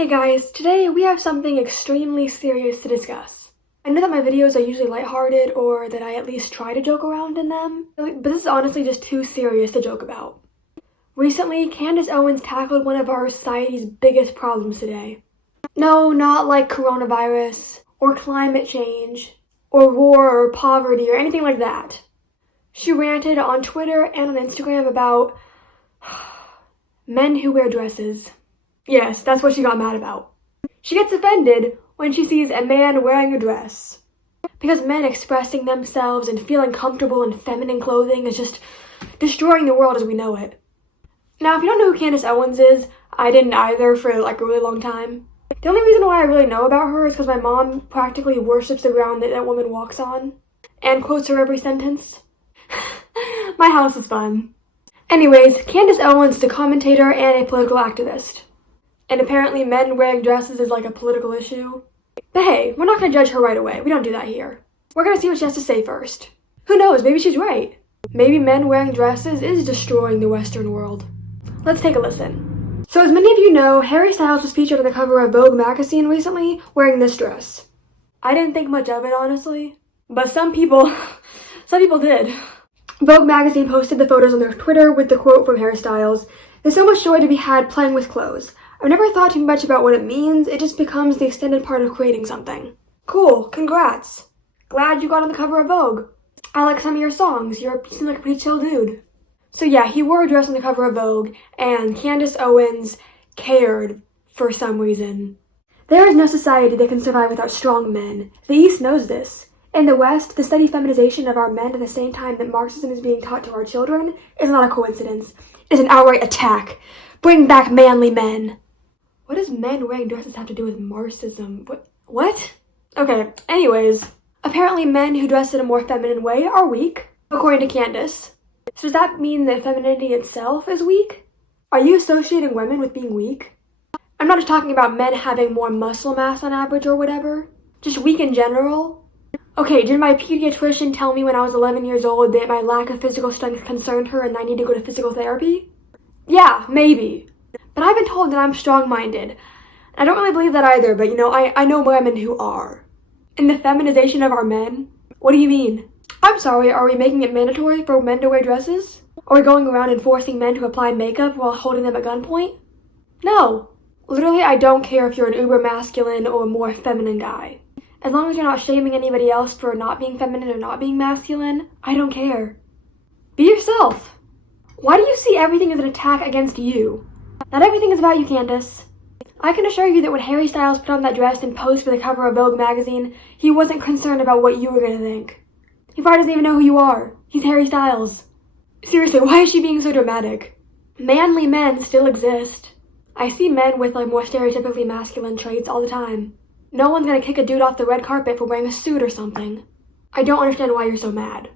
Hey guys, today we have something extremely serious to discuss. I know that my videos are usually lighthearted or that I at least try to joke around in them, but this is honestly just too serious to joke about. Recently, Candace Owens tackled one of our society's biggest problems today. No, not like coronavirus, or climate change, or war or poverty or anything like that. She ranted on Twitter and on Instagram about men who wear dresses. Yes, that's what she got mad about. She gets offended when she sees a man wearing a dress. Because men expressing themselves and feeling comfortable in feminine clothing is just destroying the world as we know it. Now, if you don't know who Candace Owens is, I didn't either for a really long time. The only reason why I really know about her is because my mom practically worships the ground that woman walks on and quotes her every sentence. My house is fun. Anyways, Candace Owens is a commentator and a political activist. And apparently men wearing dresses is like a political issue. But hey, we're not going to judge her right away. We don't do that here. We're going to see what she has to say first. Who knows, maybe she's right. Maybe men wearing dresses is destroying the Western world. Let's take a listen. So as many of you know, Harry Styles was featured on the cover of Vogue magazine recently wearing this dress. I didn't think much of it, honestly. But some people did. Vogue magazine posted the photos on their Twitter with the quote from Harry Styles, "There's so much joy to be had playing with clothes. I've never thought too much about what it means, it just becomes the extended part of creating something." Cool, congrats. Glad you got on the cover of Vogue. I like some of your songs, you seem like a pretty chill dude. So yeah, he wore a dress on the cover of Vogue, and Candace Owens cared for some reason. There is no society that can survive without strong men. The East knows this. In the West, the steady feminization of our men at the same time that Marxism is being taught to our children is not a coincidence. It is an outright attack. Bring back manly men. What does men wearing dresses have to do with Marxism? What? Okay, anyways. Apparently men who dress in a more feminine way are weak, according to Candace. So does that mean that femininity itself is weak? Are you associating women with being weak? I'm not just talking about men having more muscle mass on average or whatever. Just weak in general. Okay, did my pediatrician tell me when I was 11 years old that my lack of physical strength concerned her and I need to go to physical therapy? Yeah, maybe. But I've been told that I'm strong-minded. I don't really believe that either, but I know women who are. And the feminization of our men? What do you mean? I'm sorry, are we making it mandatory for men to wear dresses? Are we going around and forcing men to apply makeup while holding them at gunpoint? No. Literally, I don't care if you're an uber masculine or more feminine guy. As long as you're not shaming anybody else for not being feminine or not being masculine, I don't care. Be yourself. Why do you see everything as an attack against you? Not everything is about you, Candace. I can assure you that when Harry Styles put on that dress and posed for the cover of Vogue magazine, he wasn't concerned about what you were going to think. He probably doesn't even know who you are. He's Harry Styles. Seriously, why is she being so dramatic? Manly men still exist. I see men with more stereotypically masculine traits all the time. No one's gonna kick a dude off the red carpet for wearing a suit or something. I don't understand why you're so mad.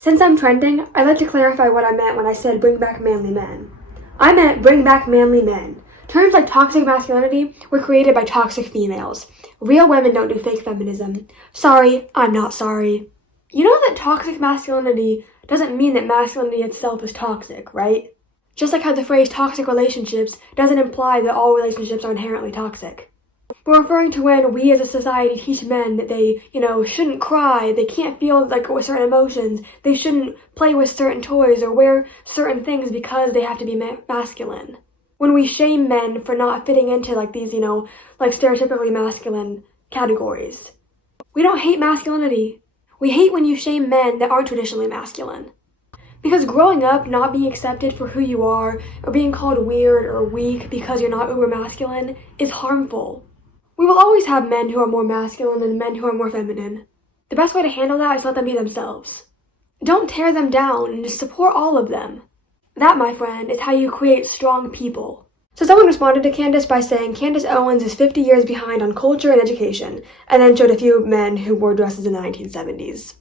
Since I'm trending, I'd like to clarify what I meant when I said bring back manly men. I meant bring back manly men. Terms like toxic masculinity were created by toxic females. Real women don't do fake feminism. Sorry, I'm not sorry. You know that toxic masculinity doesn't mean that masculinity itself is toxic, right? Just like how the phrase toxic relationships doesn't imply that all relationships are inherently toxic. We're referring to when we as a society teach men that they, shouldn't cry, they can't feel with certain emotions, they shouldn't play with certain toys or wear certain things because they have to be masculine. When we shame men for not fitting into these, stereotypically masculine categories. We don't hate masculinity. We hate when you shame men that aren't traditionally masculine. Because growing up not being accepted for who you are or being called weird or weak because you're not uber masculine is harmful. We will always have men who are more masculine and men who are more feminine. The best way to handle that is let them be themselves. Don't tear them down and just support all of them. That, my friend, is how you create strong people. So someone responded to Candace by saying Candace Owens is 50 years behind on culture and education, and then showed a few men who wore dresses in the 1970s.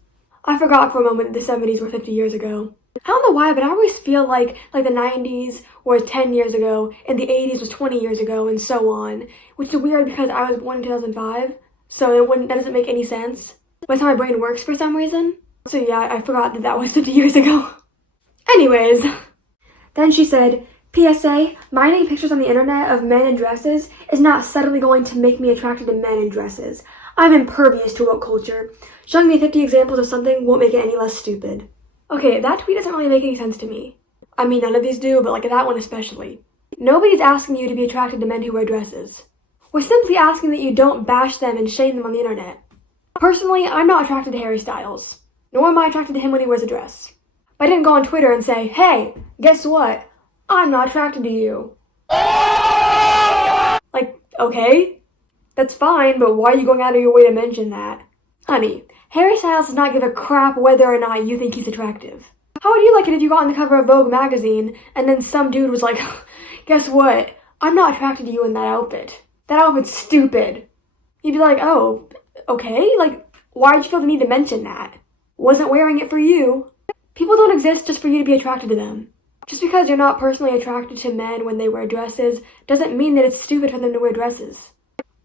I forgot for a moment that the 70s were 50 years ago. I don't know why, but I always feel like the 90s was 10 years ago, and the 80s was 20 years ago, and so on. Which is weird because I was born in 2005, so that doesn't make any sense. That's how my brain works for some reason. So yeah, I forgot that was 50 years ago. Anyways, then she said, PSA, minding pictures on the internet of men in dresses is not suddenly going to make me attracted to men in dresses. I'm impervious to woke culture. Showing me 50 examples of something won't make it any less stupid. Okay, that tweet doesn't really make any sense to me. I mean, none of these do, but like that one especially. Nobody's asking you to be attracted to men who wear dresses. We're simply asking that you don't bash them and shame them on the internet. Personally, I'm not attracted to Harry Styles, nor am I attracted to him when he wears a dress. But I didn't go on Twitter and say, hey, guess what? I'm not attracted to you. Like, okay, that's fine, but why are you going out of your way to mention that? Honey, Harry Styles does not give a crap whether or not you think he's attractive. How would you like it if you got on the cover of Vogue magazine and then some dude was like, guess what? I'm not attracted to you in that outfit. That outfit's stupid. You'd be like, oh, okay, like, why'd you feel the need to mention that? Wasn't wearing it for you. People don't exist just for you to be attracted to them. Just because you're not personally attracted to men when they wear dresses doesn't mean that it's stupid for them to wear dresses.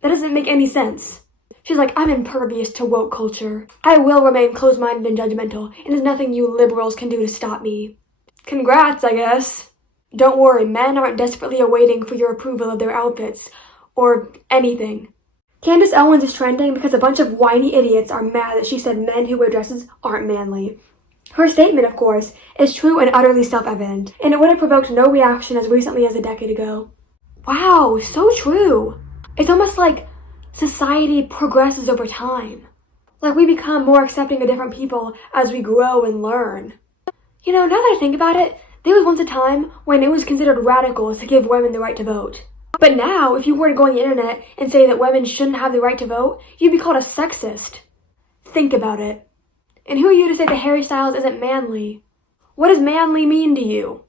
That doesn't make any sense. She's like, I'm impervious to woke culture. I will remain closed-minded and judgmental, and there's nothing you liberals can do to stop me. Congrats, I guess. Don't worry, men aren't desperately awaiting for your approval of their outfits, or anything. Candace Owens is trending because a bunch of whiny idiots are mad that she said men who wear dresses aren't manly. Her statement, of course, is true and utterly self-evident, and it would have provoked no reaction as recently as a decade ago. Wow, so true. It's almost like society progresses over time. Like we become more accepting of different people as we grow and learn. You know, now that I think about it, there was once a time when it was considered radical to give women the right to vote. But now, if you were to go on the internet and say that women shouldn't have the right to vote, you'd be called a sexist. Think about it. And who are you to say that Harry Styles isn't manly? What does manly mean to you?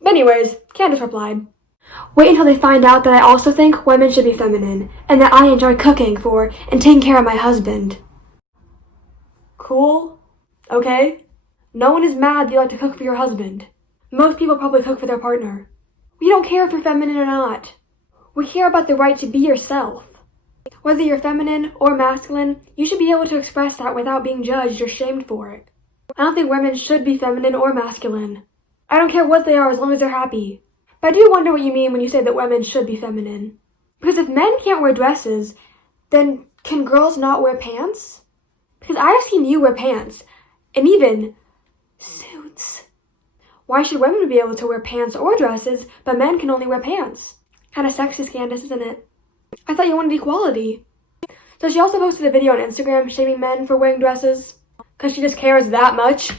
But anyways, Candace replied, wait until they find out that I also think women should be feminine, and that I enjoy cooking for and taking care of my husband. Cool. Okay. No one is mad that you like to cook for your husband. Most people probably cook for their partner. We don't care if you're feminine or not. We care about the right to be yourself. Whether you're feminine or masculine, you should be able to express that without being judged or shamed for it. I don't think women should be feminine or masculine. I don't care what they are as long as they're happy. But I do wonder what you mean when you say that women should be feminine. Because if men can't wear dresses, then can girls not wear pants? Because I've seen you wear pants, and even suits. Why should women be able to wear pants or dresses, but men can only wear pants? Kind of sexist, Candace, isn't it? I thought you wanted equality. So she also posted a video on Instagram shaming men for wearing dresses. Because she just cares that much.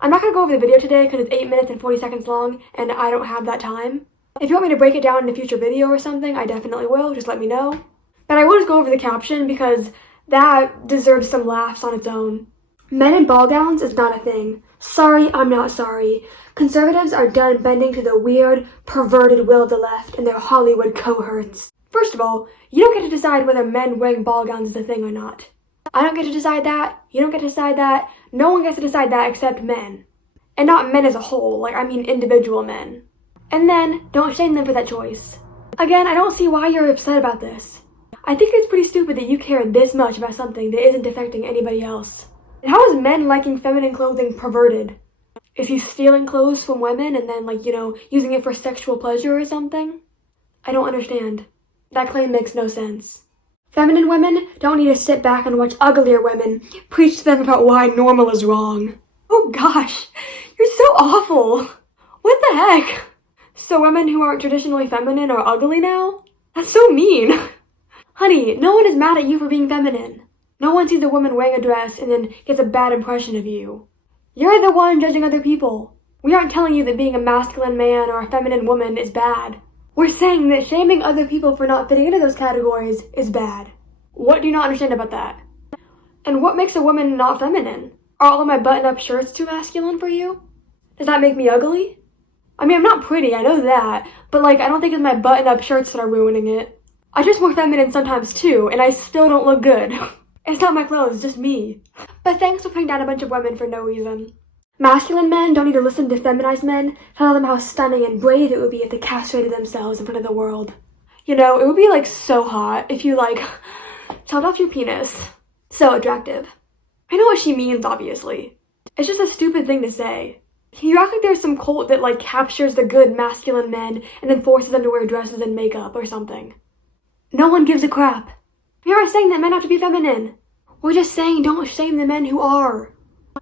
I'm not going to go over the video today because it's 8 minutes and 40 seconds long, and I don't have that time. If you want me to break it down in a future video or something, I definitely will. Just let me know. But I will just go over the caption because that deserves some laughs on its own. Men in ball gowns is not a thing. Sorry, I'm not sorry. Conservatives are done bending to the weird, perverted will of the left and their Hollywood cohorts. First of all, you don't get to decide whether men wearing ball gowns is a thing or not. I don't get to decide that. You don't get to decide that. No one gets to decide that except men. And not men as a whole, like I mean individual men. And then, don't shame them for that choice. Again, I don't see why you're upset about this. I think it's pretty stupid that you care this much about something that isn't affecting anybody else. And how is men liking feminine clothing perverted? Is he stealing clothes from women and then, like, using it for sexual pleasure or something? I don't understand. That claim makes no sense. Feminine women don't need to sit back and watch uglier women preach to them about why normal is wrong. Oh gosh, you're so awful. What the heck? So women who aren't traditionally feminine are ugly now? That's so mean. Honey, no one is mad at you for being feminine. No one sees a woman wearing a dress and then gets a bad impression of you. You're the one judging other people. We aren't telling you that being a masculine man or a feminine woman is bad. We're saying that shaming other people for not fitting into those categories is bad. What do you not understand about that? And what makes a woman not feminine? Are all of my button-up shirts too masculine for you? Does that make me ugly? I mean, I'm not pretty, I know that, but I don't think it's my button-up shirts that are ruining it. I dress more feminine sometimes too, and I still don't look good. It's not my clothes, just me. But thanks for putting down a bunch of women for no reason. Masculine men don't need to listen to feminized men tell them how stunning and brave it would be if they castrated themselves in front of the world. It would be so hot if you chopped off your penis. So attractive. I know what she means, obviously. It's just a stupid thing to say. You act like there's some cult that like captures the good masculine men and then forces them to wear dresses and makeup or something. No one gives a crap. We aren't saying that men have to be feminine. We're just saying don't shame the men who are.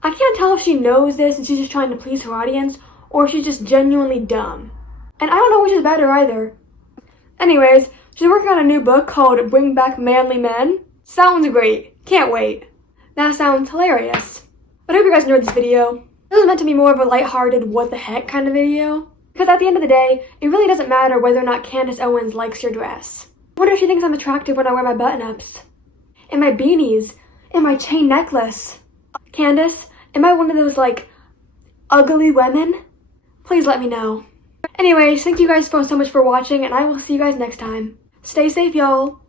I can't tell if she knows this and she's just trying to please her audience, or if she's just genuinely dumb. And I don't know which is better either. Anyways, she's working on a new book called Bring Back Manly Men. Sounds great. Can't wait. That sounds hilarious. But I hope you guys enjoyed this video. This was meant to be more of a lighthearted what the heck kind of video. Because at the end of the day, it really doesn't matter whether or not Candace Owens likes your dress. I wonder if she thinks I'm attractive when I wear my button-ups. And my beanies. And my chain necklace. Candace, am I one of those, like, ugly women? Please let me know. Anyways, thank you guys so much for watching, and I will see you guys next time. Stay safe, y'all.